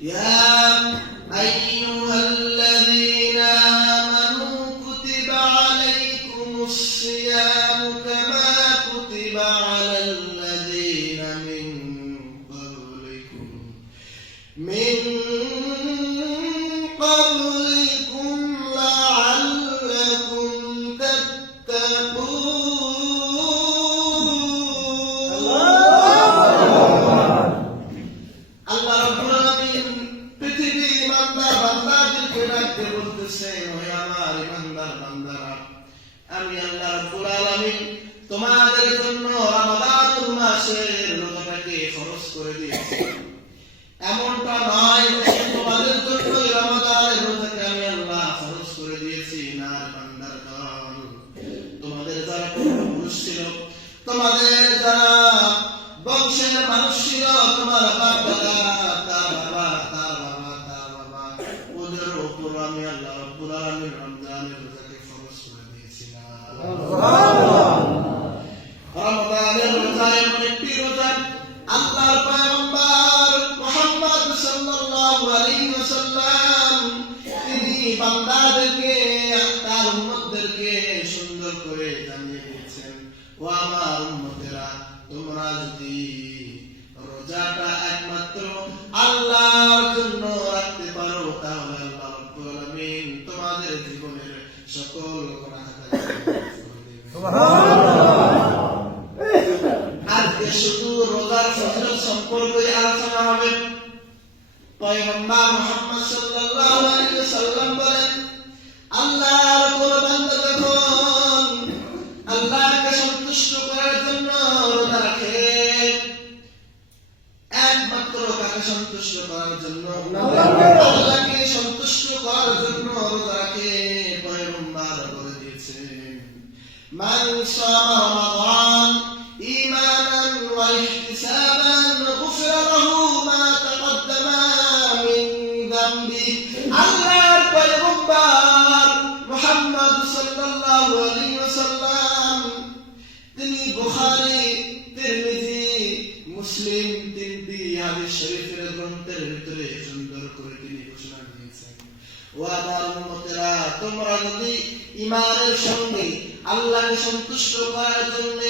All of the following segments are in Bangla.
يا أيها الذين آمنوا كتب عليكم الصيام كما كتب على الذين من قبلكم لعلكم تتقون আল্লাহ রাব্বুল আলামিন পৃথিবীর ইমানদার বান্দাদেরকে ডাকতে বলতেছেন, ও আমার ইমানদার বান্দারা, আমি আল্লাহ রাব্বুল আলামিন তোমাদের জন্য রমাদানুল মাসের রোজাটাকে ফরজ করে দিয়েছি। এমনটা নয় যে তোমাদের জন্য রমাদানের রোজাকে আমি আল্লাহ ফরজ করে দিয়েছি। না বান্দার দল, তোমাদের যারা পুরুষ ছিল, তোমাদের যারা বংশের মানুষ ছিল, তোমার বাপ দাদা, তার বাবা, ওদের উপর আমি আল্লাহ রাব্বুল আলামিন রমজানের রোজাকে ফরজ করে দিয়েছি। না রমজানের রোজা এমন একটি রোজা, আল্লাহর পয়গম্বর মুহাম্মদ সাল্লাল্লাহু আলাইহি ওয়াসাল্লাম তিনি বান্দাদেরকে, তার উম্মতদেরকে সুন্দর করে জানিয়ে দিয়েছেন, ও আমার উম্মতেরা, তোমরা যদি রোজাটা একমাত্র আল্লাহর জন্য রাখতে পারো, তাহলে আল্লাহ রাব্বুল আলামিন তোমাদের জীবনের সকল গুনাহ খাতা করে দিবেন। আজকে শুধু রোজার ফজিলত সম্পর্কে আলোচনা হবে। পয়গম্বর মুহাম্মদ সাল্লাল্লাহু আলাইহি ওয়াসাল্লাম বলেন, আল্লাহর কোন বান্দা যখন আল্লাহকে সন্তুষ্ট করার জন্য রোজা রাখে, একমাত্র কাকে সন্তুষ্ট করার জন্য? আল্লাহকে সন্তুষ্ট করার জন্য রোজা রাখে। পয়গম্বর বলে দিয়েছেন, মান সামা রমাদান ঈমানান ওয়া ইহতিসাবান গুফিরা লাহু মা তাকদ্দামা মিন যামবি। আল্লাহর পয়গম্বর মুহাম্মদ সাল্লাল্লাহু আলাইহি ওয়াসাল্লাম তিনি বুখারী, তিরমিজি, মুসলিম তিনটি হাদিস শরীফের গ্রন্থের ভিতরে সুন্দর করে তিনি ঘোষণা দিয়েছেন, ও আমার উম্মতেরা, তোমরা যদি ঈমানের সঙ্গে আল্লাহকে সন্তুষ্ট করার জন্য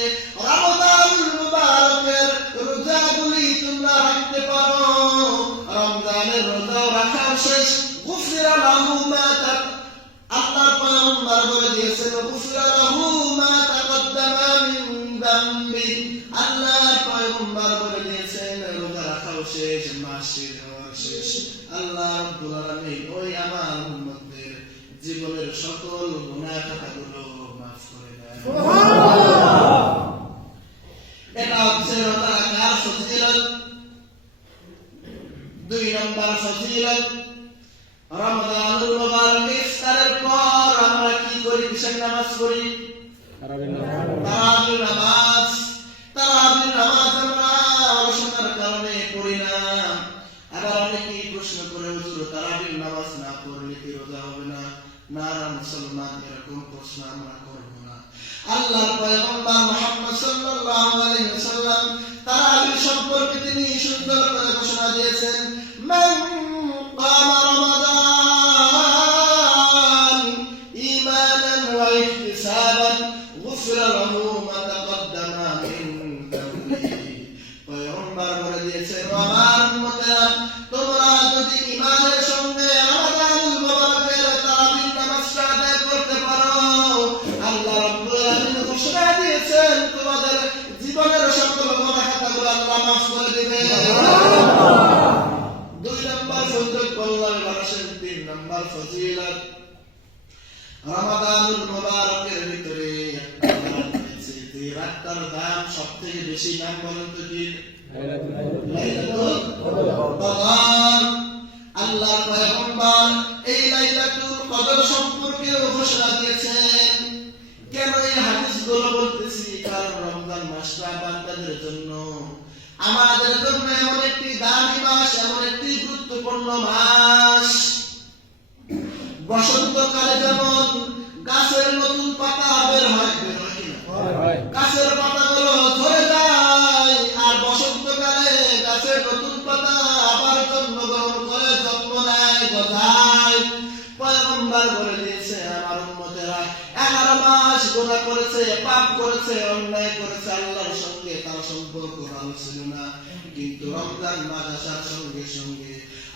রমাদানুল মুবারকের রোজাগুলি তোমরা রাখতে পারো, রমজানের রোজা রাখা শেষ, গুফিরা লাহু মা আল্লাহ পয়গম্বর বলে দিয়েছেন, গুফিরা লাহু মা তাকদ্দামা মিন যামবি। আল্লাহ পয়গম্বর বলে দিয়েছেন, রোজা রাখাও শেষ, মাস শেষ হওয়ার শেষ, আল্লাহ রাব্বুল আলামিন ওই আমার উম্মতদের জীবনের সকল গুনাহ খাতাগুলো মাফ করে দেন। সুবহানাল্লাহ। এটা হচ্ছে রোজা রাখার ফজিলত। 2 নম্বর ফজিলত, রমজানুল মুবারক ইফতারের পর আমরা কি করি? কিসের নামাজ পড়ি? তারাবির নামাজ। তারাবির নামাজ আমরা অলসতার কারণে পড়ি না। আবার অনেকেই প্রশ্ন করে, হুজুর তারাবির নামাজ না পড়লে কি রোজা হবে না? না মুসলমান, এরকম প্রশ্ন আমরা করব না। আল্লাহর পয়গম্বর মুহাম্মদ সাল্লাল্লাহু আলাইহি ওয়াসাল্লাম তারাবির সম্পর্কে তিনি সুন্দর করে ঘোষণা দিয়েছেন, মান কামা রমাদান ঈমানান ওয়া ইহতিসাবান গুফিরা লাহু মা তাকদ্দামা মিন যামবিহি। পয়গম্বর বলে দিয়েছেন, আমার উম্মতেরা, তোমরা যদি ঈমানের সঙ্গে রমাদানুল মুবারকের তারাবির নামাজটা আদায় করতে পারো, আল্লাহ রাব্বুল আলামিন ঘোষণা দিয়েছেন তোমাদের জীবনের সকল গুনাহ খাতাগুলো আল্লাহ মাফ করে দিবেন। সুবহানাল্লাহ। 2 নম্বর ফজিলত বললাম, আসেন 3 নম্বর ফজিলত। রমাদানুল মুবারকের ভিতরে একটা রাত আছে, যে রাতটার দাম সবথেকে বেশি। নাম বলেন তো কি? লাইলাতুল কদর। আল্লাহর পয়গম্বর এই লাইলাতুল কদর সম্পর্কে ঘোষণা দিয়েছেন। কেন এই হাদিসগুলো বলতেছি? কারণ রমজান মাসটা বান্দাদের জন্য, আমাদের জন্য এমন একটি দামি মাস, এমন একটি গুরুত্বপূর্ণ মাস। বসন্তকালে যেমন গাছের নতুন পাতা বের হয়, গাছের পাতাগুলো ঝরে যায়, আর বসন্তকালে গাছের নতুন পাতা আবার জন্মগ্রহণ করে। গুনাহ করেছে, পাপ করেছে, অন্যায় করেছে, আল্লাহর সঙ্গে তার সম্পর্ক ভালো ছিল না। কিন্তু রমজান মাস আসার সঙ্গে সঙ্গে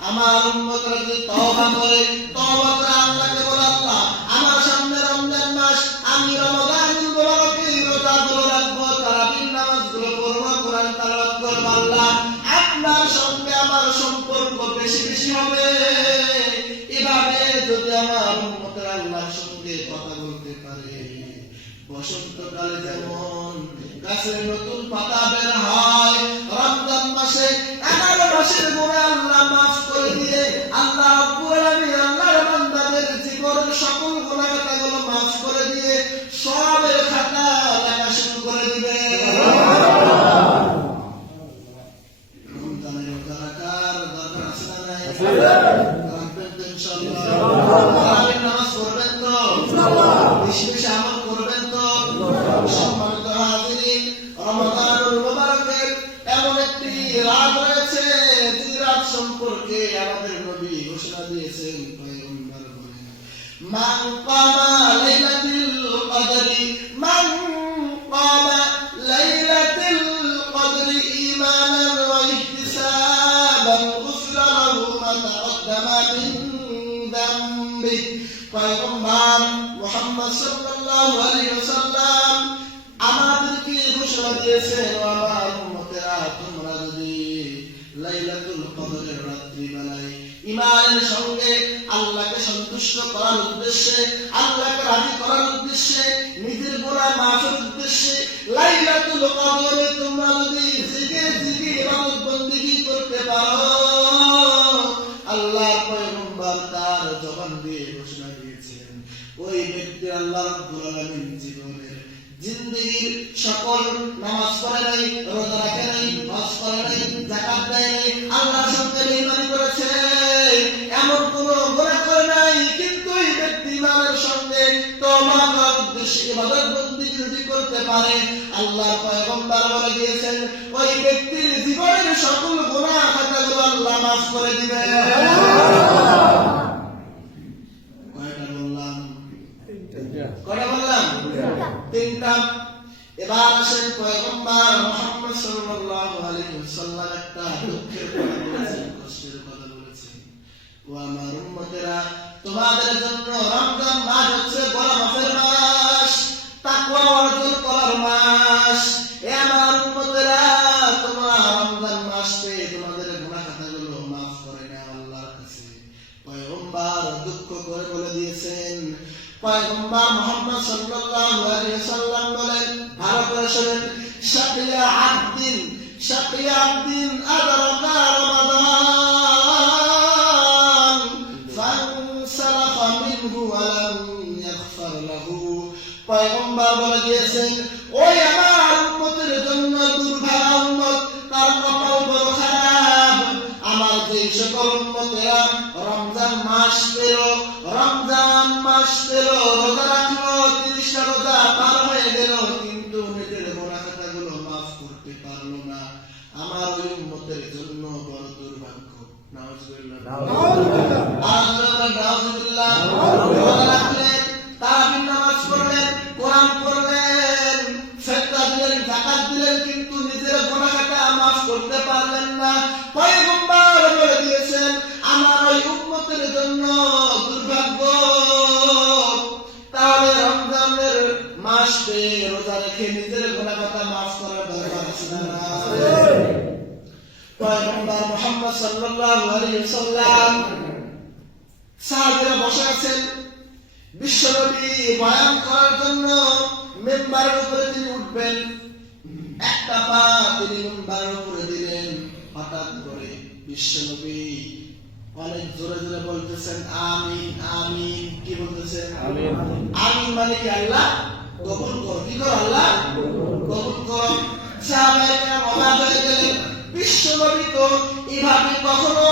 আমার উম্মতরা যদি তওবা করে, তওবা করে আল্লাহকে বলে, আল্লাহ আমার সামনে রমজান মাস, আমি রমাদানুল মুবারকে রোজাগুলো রাখবো, তারাবির নামাজগুলো পড়বো, কোরআন তেলাওয়াত করবো, আল্লাহ আপনার সঙ্গে আমার সম্পর্ক বেশি বেশি হবে। এভাবে যদি আমার উম্মতরা আল্লাহর সঙ্গে কথা বলতে পারে, বসন্তকালে যেমন গাছের নতুন পাতা বের হয়, রমজান মাসে 11 মাসের গুনাহ আল্লাহ মাফ করে দিয়ে আল্লাহ রাব্বুল আলামিন আল্লাহর বান্দাদের জীবনের সকল গুনাহ খাতাগুলো মাফ করে দিয়ে সবের খাতা লেখা শুরু করে দিবে। রমজানের রোজা রাখার দরকার আছে না নাই? রাখবেন তো ইনশাআল্লাহ। তারাবির নামাজ পড়বেন তো ইনশাআল্লাহ। বেশি বেশি আমল করবেন তো। সম্মানিত হাজিরিন, রমাদানুল মুবারকের এমন একটি রাত রয়েছে যে রাত সম্পর্কে আমাদের নবী ঘোষণা দিয়েছেন, পয়গম্বর বলেন, মান কামা লাইলাতুল কদরি, মান কামা লাইলাতুল কদরি ঈমানান ওয়া ইহতিসাবান গুফিরা লাহু মা তাকদ্দামা মিন যামবি। পয়গম্বর মুহাম্মদ সাল্লাল্লাহু আলাইহি ওয়াসাল্লাম আমাদেরকে ঘোষণা দিয়েছেন, আমার উম্মতেরা তোমরা যদি লাইলাতুল কদরের রাত্রি বেলায় ঈমানের সঙ্গে আল্লাহকে সন্তুষ্ট করার উদ্দেশ্যে, আল্লাহকে রাজি করার উদ্দেশ্যে, নিজের গুনাহ মাফের উদ্দেশ্যে লাইলাতুল কদরে তোমরা যদি জেগে জেগে ইবাদত বন্দেগী করতে পারো, আল্লাহর পয়গম্বর তার জবান দিয়ে ঘোষণা দিয়েছেন, ওই ব্যক্তি আল্লাহ রাব্বুল আলামিন জীবনের জিন্দেগীর সকল নামাজ পড়ে নাই, রোজা রাখে নাই, হজ করে নাই, যাকাত দেয় নাই, আল্লাহর সঙ্গে বেঈমানি করেছে, এমন কোন গুনাহ করে নাই, কিন্তু এই ব্যক্তি ইমানের সঙ্গে তওবা করার উদ্দেশ্যে ইবাদত বন্দেগী যদি করতে পারে, আল্লাহর পয়গম্বর বলে দিয়েছেন, ওই ব্যক্তির জীবনের সকল গুনাহ খাতাগুলো আল্লাহ মাফ করে দিবে। কয়টা বললাম? 3টা। এবার আসেন পয়গম্বর মুহাম্মদ সাল্লাল্লাহু আলাইহি ওয়াসাল্লাম একটা দুঃখের কথা বলেছেন, কষ্টের কথা বলেছেন। ও আমার উম্মতেরা, তোমাদের জন্য রমজান মাস হচ্ছে বড় মাসের মাস, তাকওয়া অর্জন করার মাস। এ আমার উম্মতেরা, তোমরা রমজান মাস পেয়ে তোমাদের গুনাহ খাতাগুলো মাফ করে নাও আল্লাহর কাছে। পয়গম্বর দুঃখ করে বলে দিয়েছেন, পয়গম্বর মুহাম্মদ সাল্লাল্লাহু আলাইহি ওয়াসাল্লাম বলেন, ভালো করে শুনেন, শাকিয়া আবদিন আদরাকা রমাদান ফানসালাখা মিনহু ওয়া লাম ইয়াগফার লাহু। পয়গম্বর বলে দিয়েছেন, ওই আমার উম্মতের জন্য দুর্ভাগা উম্মত, তার কপাল বড় খারাপ। আমার যে সকল উম্মতেরা রমজান মাস পেল, রোজা রাখলো, 30টা রোজা পার হয়ে গেল, কিন্তু নিজের গুনাহ খাতাগুলো মাফ করতে পারলো না, আমার ওই উম্মতের জন্য বড় দুর্ভাগ্য। নাউজুবিল্লাহ, নাউজুবিল্লাহ। রোজা রাখলেন, তারাবির নামাজ পড়লেন, কোরআন পড়লেন, ফিতরা দিলেন, যাকাত দিলেন, কিন্তু নিজের গুনাহ খাতা মাফ করতে পারলেন না। পয়গম্বর বলে দিয়েছেন, আমার ওই উম্মতের জন্য দুর্ভাগ্য। তাহলে রমজানের মাস পেয়ে রোজা রেখে নিজের গুনাহ খাতা মাফ করার দরকার আছে না? পয়গম্বর মুহাম্মদ সাল্লাল্লাহু আলাইহি ওয়াসাল্লাম সাহাবীরা বসে আছেন, বিশ্বনবী বয়ান করার জন্য মিম্বারের উপরে তিনি উঠবেন, একটা পা তিনি মিম্বারের উপরে দিলেন। হঠাৎ করে বিশ্বনবী অনেক জোরে জোরে বলতেছেন, আমিন আমিন। কি বলতেছেন? আমিন। আমিন মানে কি? আল্লাহ কবুল করো। কি করো? আল্লাহ কবুল করো। সাহাবায়ে কেরাম অবাক হয়ে গেলেন, বিশ্বনবী তো এভাবে কখনো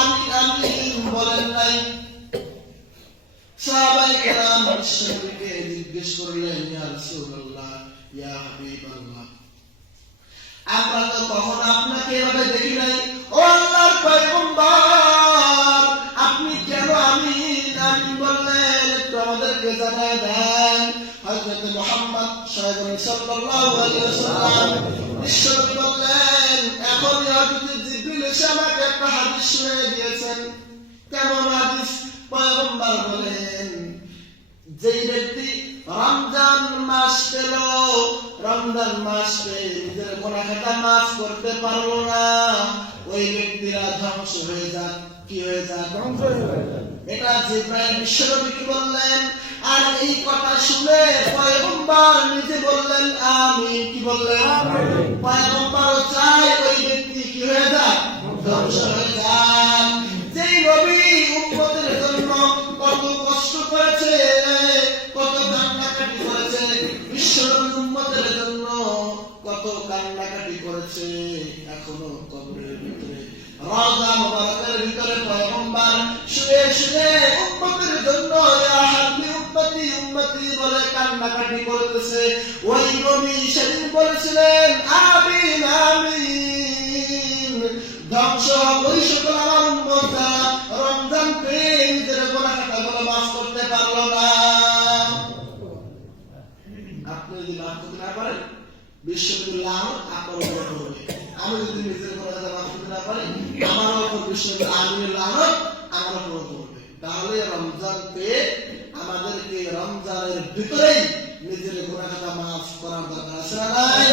আমিন আমিন বলেন নাই। সাহাবায়ে কেরাম বিশ্বনবীকে জিজ্ঞেস করলেন, ইয়া রাসূলুল্লাহ, ইয়া হাবিবাল্লাহ, আমরা তো কখনো আপনাকে এভাবে দেখি নাই, ও আল্লাহর পয়গম্বর, আপনি কেন আমিন আমিন বললেন? একটু আমাদেরকে জানায় দেন। হযরত মুহাম্মদ সাল্লাল্লাহু আলাইহি ওয়াসাল্লাম বিশ্বনবী বললেন, এখন হযরত জিবরিল এসে আমাকে একটা হাদিস শুনিয়ে দিয়েছেন। কেমন হাদিস? পয়গম্বর বলেন, যেই ব্যক্তি রমজান মাস পেল, রমজান মাস পেয়ে নিজের গুনাহ খাতা মাফ করতে পারলো না, ওই ব্যক্তিরা ধ্বংস হয়ে যাক। কি হয়ে যাক? ধ্বংস হয়ে যাক। এটা জিবরাইল বিশ্বনবীকে বললেন। আর এই কথা শুনে পয়গম্বর নিজে বললেন আমিন। কি বললেন? আমিন। পয়গম্বর চায় ওই ব্যক্তি কি হয়ে যাক? ধ্বংস হয়ে যাক। যেই নবী উম্মতের জন্য কত কষ্ট করেছে, কত কান্নাকাটি করেছে, বিশ্বনবী উম্মতের জন্য কত কান্নাকাটি করেছে, এখনো কবরের ভিতরে রওজা মুবারকের ভিতরে পয়গম্বর শুয়ে শুয়ে উম্মতের জন্য ইয়া হাব্বি উম্মতি উম্মতি বলে কান্নাকাটি করতেছে। ওই নবী সেদিন বলেছিলেন আমিন আমিন। ধ্বংস ওই সকল আমার উম্মতরা রমজান পেয়ে নিজের গুনাহ খাতাগুলো মাফ করতে পারলো না। আপনি যদি মাফ করতে না পারেন, বিশ্ববিদ্যালয় আপনার উপর পড়বে। আমি যদি নিজের গুনাহ খাতা মাফ করতে না পারি, আমার উপর বিশ্ববিদ্যালয় আমিনের লানত আমার উপর পড়বে। তাহলে রমজান পেয়ে আমাদেরকে রমজানের ভিতরেই নিজের গুনাহ খাতা মাফ করার দরকার আছে না নাই?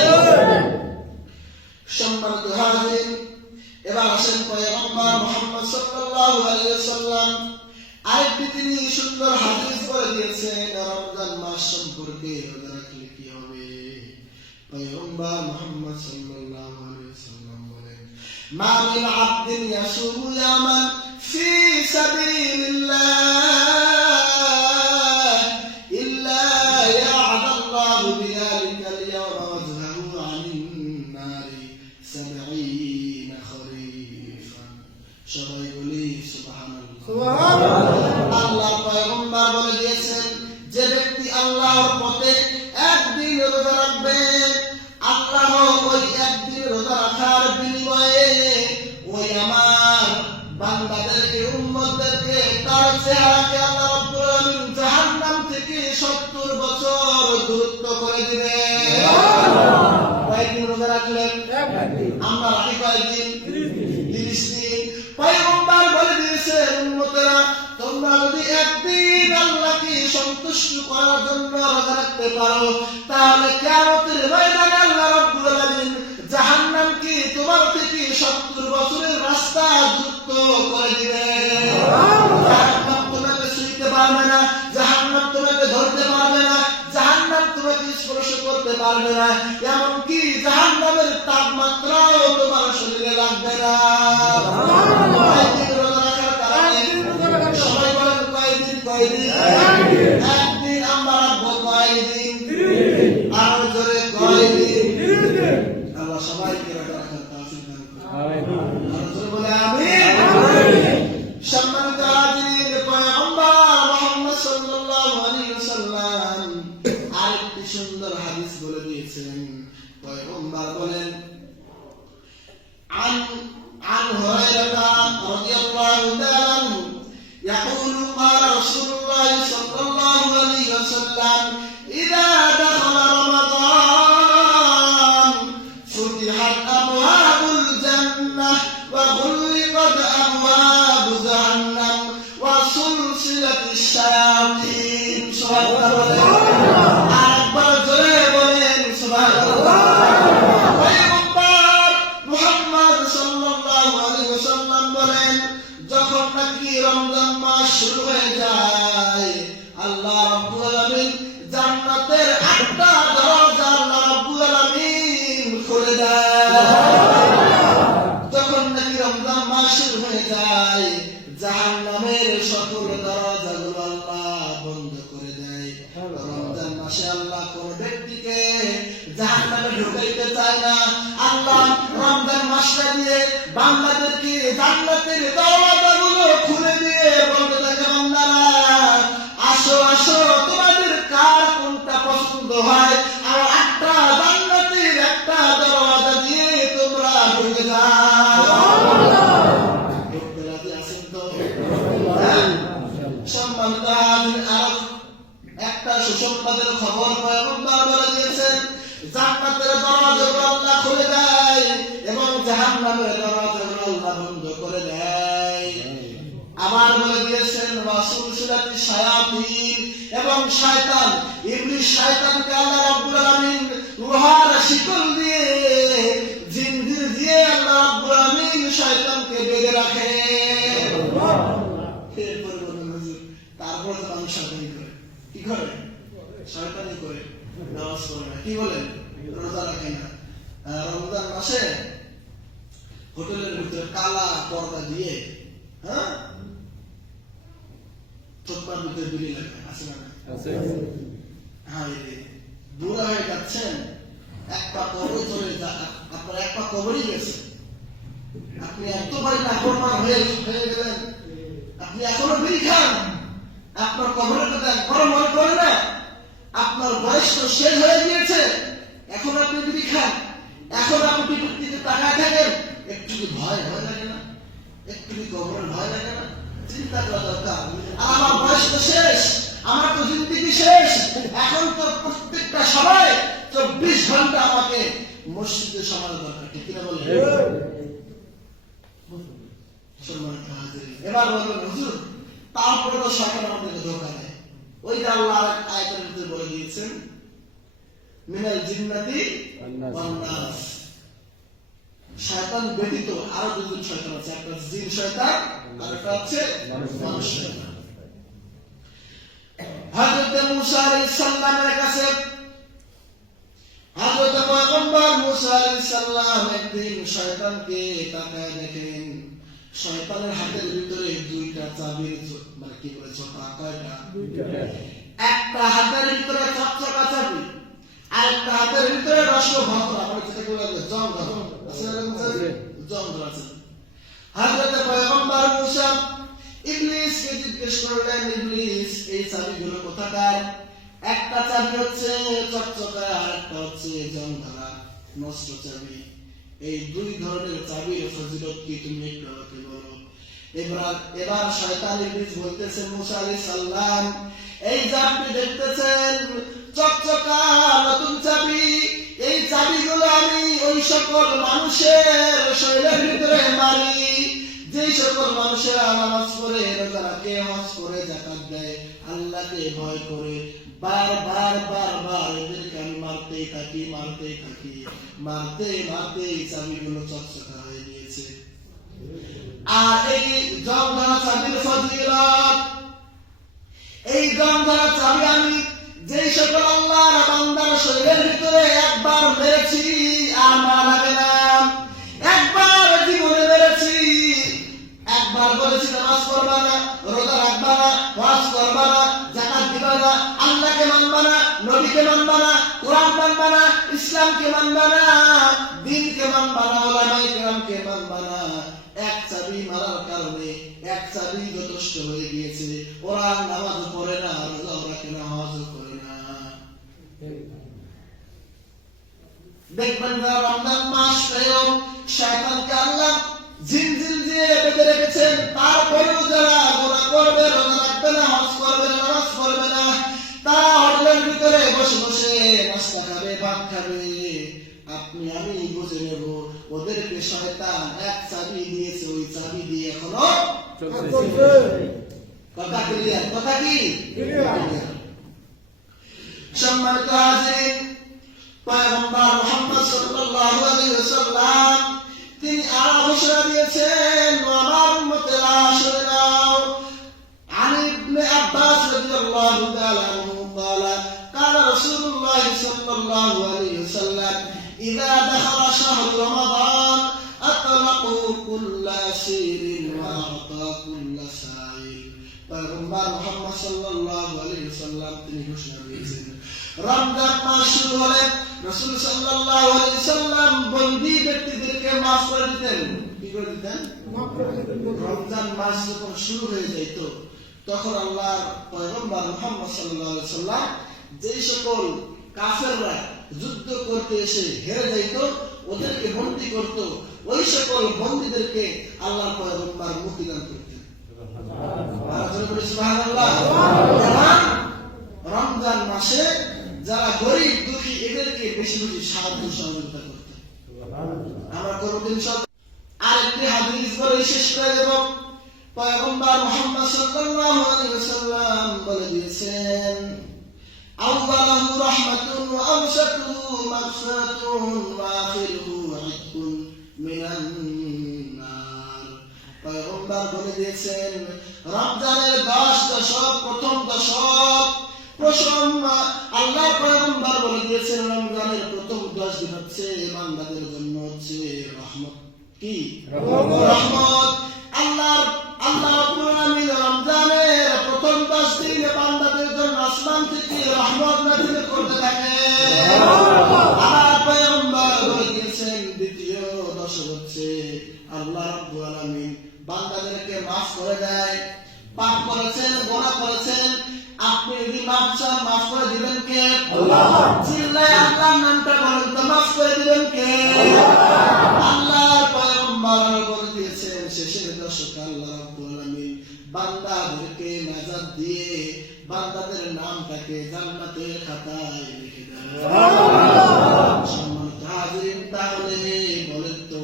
সম্মানিত হাজির, এবার আসেন পয়গম্বর মুহাম্মদ সাল্লাল্লাহু আলাইহি ওয়াসাল্লাম আরেকটি তিনি সুন্দর হাদিস বলে দিয়েছেন রমজান মাস সম্পর্কে রোজা রাখলে কি হবে। পয়গম্বর মুহাম্মদ সাল্লাল্লাহু আলাইহি ওয়াসাল্লাম বলেন, মা মিন আবদিন ইয়াসুমু ইয়ামান ফি সাবিলিল্লাহ ইল্লা ইয়া'দাল্লাহু বিযালিকাল ইয়াওমা ওয়াজহাহু আনিন নারি 70 খরিফান। সবাই বলি সুবহানাল্লাহ। সুবহানাল্লাহ। আল্লাহ পয়গম্বর বলে দিয়েছেন, যে ব্যক্তি আল্লাহর পথে একদিন রোজা রাখবে, আল্লাহ ওই একদিন রোজা রাখার বিনিময়ে ওই আমার বান্দাদেরকে উম্মতদেরকে তার চেহারাকে আল্লাহ রাব্বুল আলামিন জাহান্নাম থেকে 70 বছর দূরত্ব করে দিবে। কয়দিন রোজা রাখলেন? আমরা রাখি কয়দিন? 30 দিন। পয়গম্বর বলে দিয়েছেন, উম্মতেরা তোমরা যদি একদিন আল্লাহকে সন্তুষ্ট করার জন্য রোজা রাখতে পারো, তাহলে কিয়ামতের ময়দানে আল্লাহ রাব্বুল আলামিন জাহান্নামকে তোমার থেকে 70 বছরের রাস্তা দূরত্ব করে দিবে। জাহান্নাম তোমাকে ছুঁইতে পারবে না, জাহান্নাম তোমাকে ধরতে পারবে না, জাহান্নাম তোমাকে স্পর্শ করতে পারবে না, এমনকি জাহান্নামের তাপমাত্রাও তোমার শরীরে লাগবে না। সবাই বলেন কয়দিন? কয়দিন? একদিন। আমরা রাখবো কয়দিন? আরো জোরে কয়দিন? আল্লাহ সবাইকে রাখার তৌফিক দান করুন। আরো জোরে বলে আমিন। সম্মানিত হাজির, পয়গম্বর মুহাম্মদ সাল্লাল্লাহু আলাইহি ওয়াসাল্লাম আরেকটি সুন্দর হাদিস বলে দিয়েছেন। পয়গম্বর বলেন, عن هريرة رضي الله تعالى عنه يقول قال رسول الله صلى الله عليه وسلم إذا دخل رمضان فتحت أبواب الجنة وغلقت أبواب جهنم وسلسلت الشياطين. سبحان الله. أكبر جل بولين سبحان الله. যখন নাকি রমজান মাস শুরু হয়ে যায়, আল্লাহ রাব্বুল আলামিন জান্নাতের 8টা দরজা আল্লাহ রাব্বুল আলামিন খুলে দেয়। যখন নাকি রমজান মাস শুরু হয়ে যায়, জাহান্নামের সকল দরজাগুলো আল্লাহ বন্ধ করে দেয়। রমজান মাসে আল্লাহ কোন ব্যক্তিকে জাহান্নামে ঢুকাইতে চায় না। আল্লাহ রমজান মাসটা দিয়ে বান্দাদেরকে জান্নাতের দরজাগুলো খুলে দিয়ে বলতে থাকে, বান্দারা আসো আসো, তোমাদের কার কোনটা পছন্দ হয়, আর 8টা জান্নাতের একটা দরজা দিয়ে তোমরা ঢুকে যাও। ঢুকতে রাজি আছেন তো? সম্মানিত হাজির, আর একটা সুসংবাদের খবর পয়গম্বর বলে দিয়েছেন। জান্নাতের দরজাগুলো আল্লাহ খুলে দেয় এবং জাহান্নামের দরজাগুলো আল্লাহ বন্ধ করে দেয়। আবার বলে দিয়েছেন ওয়াসুলসিলাতি শায়াতিন, এবং শয়তান ইবলিস শয়তানকে আল্লাহ রাব্বুল আলামিন লোহার শিকল দিয়ে জিনজির দিয়ে আল্লাহ রাব্বুল আলামিন শয়তানকে বেঁধে রাখে। তারপর তো মানুষ শয়তানি করে, কি করে? শয়তানি করে, নামাজ পড়ে না, কি বলেন? রোজা রাখে না। রমজান মাসে হোটেলের ভিতরে কালা পর্দা দিয়ে, হ্যাঁ, চোখটার ভিতরে বিড়ি লাগে, আছে না? হ্যাঁ, বুড়া হয়ে যাচ্ছেন, এক পা কবরে চলে যা, আপনার এক পা কবরই গেছে, আপনি এতবারই নাফরমান হয়ে গেলেন, আপনি এখনো বিড়ি খান, আপনার কবরের কথা একবারও মনে পড়ে না, আপনার বয়স তো শেষ হয়ে গিয়েছে, এখন আপনি বিড়ি খান, এখন আপনি পিঠের দিকে তাকায় থাকেন, একটু কি ভয় লাগে না? একটু কি কবরের ভয় লাগে না? চিন্তা করা দরকার। আমার বয়স তো শেষ, আমার তো জিন্দেগি শেষ, এখন তো প্রত্যেকটা সময় 24 ঘন্টা আমাকে মসজিদে সময় দরকার, ঠিক কিনা বলেন? এবার বলবেন হুজুর, তারপরে তো শয়তান আমাদেরকে ধোঁকা দেয়। ওই যে আল্লাহ আয়াতের ভিতরে বলে দিয়েছেন মিনাল জিন্নাতি ওয়ান নাস, শয়তান ব্যতীত আরো দুজন শয়তান আছে, একটা জিন শয়তান আর একটা হচ্ছে মানুষ শয়তান। হযরত মুসা আলাইহিস সালামের কাছে হযরত পয়গম্বর মুসা আলাইহিস সালাম একদিন শয়তানকে তাকায় দেখেন, শয়তানের হাতের ভিতরে দুইটা চাবির, মানে কি বলে, ছোটা, কয়টা? একটা হাতের ভিতরে চকচকা চাবি, আর একটা হাতের ভিতরে রসভদ্র, আমরা যেটাকে বলে জঙ্গল আছে। হযরত পয়গম্বর মুসা ইবলিসকে জিজ্ঞেস করলেন, ইবলিস এই চাবিগুলো কোথাকার? একটা চাবি হচ্ছে চকচকা, আর একটা হচ্ছে জংধরা, নষ্ট চাবি। এই দুই ধরনের চাবির ফজিলত কি তুমি একটু আমাকে বলো। এবার শয়তান ইবলিস বলতেছে মুসা আলাইহিস সালাম, এই যে আপনি দেখতেছেন চকচকা নতুন চাবি, এই চাবিগুলো আমি ওই সকল মানুষের শরীরের ভিতরে মারি যে সকল মানুষেরা নামাজ পড়ে, রোজা রাখে, হজ করে, যাকাত দেয়, আল্লাহকে ভয় করে, বারবার এদেরকে আমি মারতেই থাকি, মারতে এই চাবিগুলো চকচকা হয়ে গিয়েছে। আর এই জংধরা চাবির ফজিলত, এই জংধরা চাবি আমি যে সকল আল্লাহর বান্দার শরীরের ভিতরে একবার মেরেছি আর মারা লাগে না, একবার জীবনে মেরেছি, একবার বলেছি নামাজ পড়বা না, রোজা রাখবা না, হজ করবা না, যাকাত দিবা না, আল্লাহকে মানবা না, নবীকে মানবা না, কোরআন মানবা না, ইসলামকে মানবা না, দ্বীনকে মানবা না, উলামায়ে কেরামকে মানবা না। এক চাবি মারার কারণে এক চাবি যথেষ্ট হয়ে গিয়েছে, ওরা নামাজ পড়ে না, রোজা রাখে না, হজ করে না। দেখবেন না রমজান মাস পেয়েও শয়তানকে আল্লাহ জিনজিল দিয়ে বেঁধে রেখেছেন, তারপরেও যারা গুনাহ করবে, রোজা রাখবে না, হজ করবে না, নামাজ পড়বে না, তারা হোটেলের ভিতরে বসে বসে নাস্তা খাবে, ভাত খাবে। আপনি আমি বুঝে নেব ওদেরকে শয়তান এক চাবি দিয়েছে, ওই চাবি দিয়ে এখনো চলছে। কথা ক্লিয়ার? কথা কি সম্মানিত হাজির, পয়গম্বর মুহাম্মদ সাল্লাল্লাহু আলাইহি ওয়াসাল্লাম তিনি আরো ঘোষণা দিয়েছেন, আমার উম্মতেরা শুনে নাও। عن ابن عباس رضي الله تعالى عنه قال قال رسول الله صلى الله عليه وسلم إذا دخل شهر رمضان أطلقوا كل سير وأعطى كل سائل। পয়গম্বর মুহাম্মদ সাল্লাল্লাহু আলাইহি ওয়াসাল্লাম তিনি ঘোষণা দিয়েছেন, রমজান মাস শুরু হলে রাসূল সাল্লাল্লাহু আলাইহি ওয়াসাল্লাম বন্দী ব্যক্তিদেরকে মাফ করে দিতেন। কি করে দিতেন? মাফ করে দিতেন। রমজান মাস যখন শুরু হয়ে যেত তখন আল্লাহর পয়গম্বর মুহাম্মদ সাল্লাল্লাহু আলাইহি ওয়াসাল্লাম যে সকল কাফেররা যুদ্ধ করতে এসে হেরে যাইত, ওদেরকে বন্দী করত, ওই সকল বন্দীদেরকে আল্লাহর পয়গম্বর মুক্তি দান করতেন। সুবহানাল্লাহ। রমজান মাসে যারা গরিব দুঃখী এদেরকে বেশি বেশি সাহায্য সহযোগিতা করতে। আমরা কোনদিন সব আরেকটি হাদিস বলে শেষ করে দেব। পয়গম্বর মুহাম্মদ সাল্লাল্লাহু আলাইহি ওয়াসাল্লাম বলে দিয়েছেন, আউয়ালুহু রাহমাতুন ওয়া আওসাতুহু মাগফিরাতুন ওয়া আখিরুহু ইতকুন মিনান নার। পয়গম্বর বলে দিয়েছেন, রমজানের 10 দশক, প্রথম দশক, আল্লাহ পয়গম্বর বলে দিয়েছেন রমজানের প্রথম 10 দিন হচ্ছে বান্দাদের জন্য হচ্ছে রহমত। কি রহমত? আল্লাহ রাব্বুল আলামিন রমজানের প্রথম 10 দিন বান্দাদের জন্য আসমান থেকে রহমত নাযিল করতে থাকে। আল্লাহ পয়গম্বর বলে দিয়েছেন দ্বিতীয় দশক হচ্ছে আল্লাহ রাব্বুল আলামিন বান্দাদেরকে maaf করে দেয়। পাপ করেছেন, গুনাহ করেছেন, আপনি যদি মাফ চান মাফ করে দিবেন কে? আল্লাহ। চিল্লায় আল্লাহর নামটা বলেন তো, মাফ করে দিবেন কে? আল্লাহর পয়গম্বর বলে দিয়েছেন শেষের দশকে আল্লাহ রাব্বুল আলামিন বান্দাদেরকে নাজাত দিয়ে বান্দাদের নামটাকে জান্নাতের খাতায় লিখে দেন। সম্মানিত হাজিরিন, তাহলে বলেন তো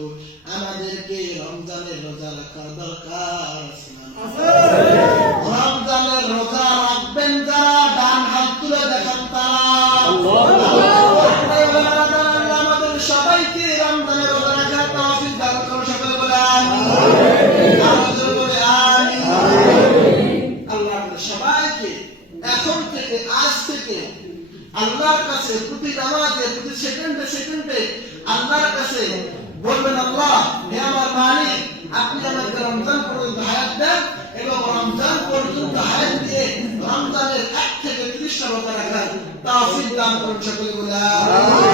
আমাদেরকে রমজানের রোজা রাখার দরকার আছে না? রমজানের রোজা রাখবেন যারা, ডান হাত তুলে দেখান তারা। আমাদের সবাইকে রমজানের রোজা রাখার তৌফিক দান করুন। সকলে বলে আমিন। আল্লাহ আমাদের সবাইকে এখন থেকে, আজ থেকে আল্লাহর কাছে প্রতি নামাজে, প্রতি সেকেন্ডে সেকেন্ডে আল্লাহর কাছে বলবেন, আল্লাহ হে আমার মালিক, আপনি আমাকে রমজান পর্যন্ত হায়াত দেন এবং রমজান পর্যন্ত হায়াত দিয়ে রমজানের 1 থেকে 30টা রোজা রাখার তৌফিক দান করুন। সকলে বলে আমিন।